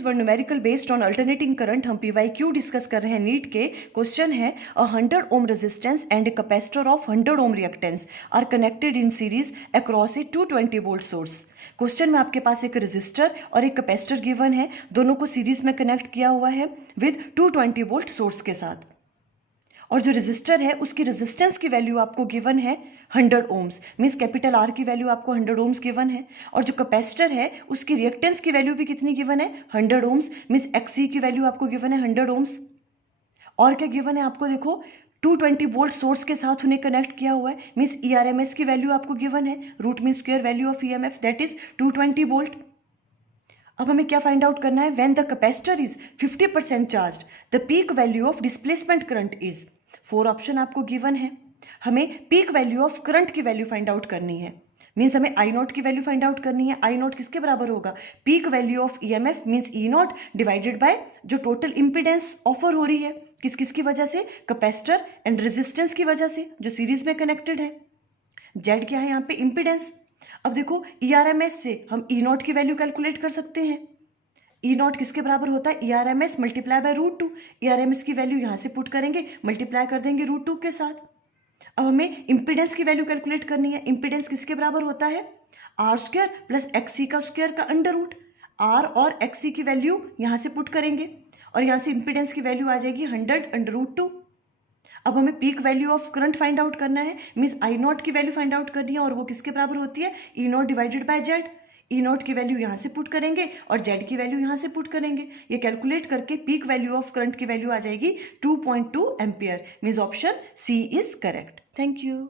Is one numerical based on alternating current. हम PYQ discuss कर रहे हैं नीट के। क्वेश्चन है a 100 ohm resistance and a capacitor of 100 ohm reactance are connected in series across a 220 volt source. Question में आपके पास एक resistor और एक कैपेसिटर गिवन है, दोनों को सीरीज में कनेक्ट किया हुआ है विद 220 वोल्ट सोर्स के साथ, और जो रेजिस्टर है उसकी रेजिस्टेंस की वैल्यू आपको गिवन है 100 ओम्स, मीन्स कैपिटल आर की वैल्यू आपको 100 ओम्स गिवन है, और जो कैपेसिटर है उसकी रिएक्टेंस की वैल्यू भी कितनी गिवन है 100 ओम्स, मीन्स XC की वैल्यू आपको गिवन है 100 ओम्स। और क्या गिवन है आपको, देखो 220 वोल्ट सोर्स के साथ उन्हें कनेक्ट किया हुआ है, मीन्स ERMS की वैल्यू आपको गिवन है, root mean square value of EMF that is 220 volt. अब हमें क्या फाइंड आउट करना है, when the capacitor is 50% charge the peak value of displacement current is. 4 option आपको गिवन है, हमें पीक वैल्यू ऑफ करंट की वैल्यू फाइंड आउट करनी है, मीन्स हमें I0 की वैल्यू फाइंड आउट करनी है। I0 किसके बराबर होगा, peak value of EMF means E0 divided by जो टोटल इंपीडेंस ऑफर हो रही है किस किस की वजह से, कैपेसिटर एंड रेजिस्टेंस की वजह से जो सीरीज में कनेक्टेड है। Z क्या है यहाँ पे, इंपीडेंस। अब देखो ERMS से हम E0 की वैल्यू कैलकुलेट कर सकते हैं। E0 किसके बराबर होता है, ERMS मल्टीप्लाई बाय √2। ERMS की वैल्यू यहाँ से पुट करेंगे, मल्टीप्लाई कर देंगे √2 के साथ। अब हमें इंपीडेंस की वैल्यू कैलकुलेट करनी है। इंपीडेंस किसके बराबर होता है, R² प्लस XC का स्क्वायर का अंडर रूट। R और XC की वैल्यू यहाँ से पुट करेंगे और यहाँ से इंपीडेंस की वैल्यू आ जाएगी 100 अंडर √2। अब हमें peak value of current find out करना है, मीन्स I0 की वैल्यू फाइंड आउट करनी है, और वो किसके बराबर होती है, E0 divided by Z। E0 की वैल्यू यहाँ से पुट करेंगे और Z की वैल्यू यहाँ से पुट करेंगे। ये कैलकुलेट करके पीक वैल्यू ऑफ करंट की वैल्यू आ जाएगी 2.2 ampere, means option C is correct. Thank you.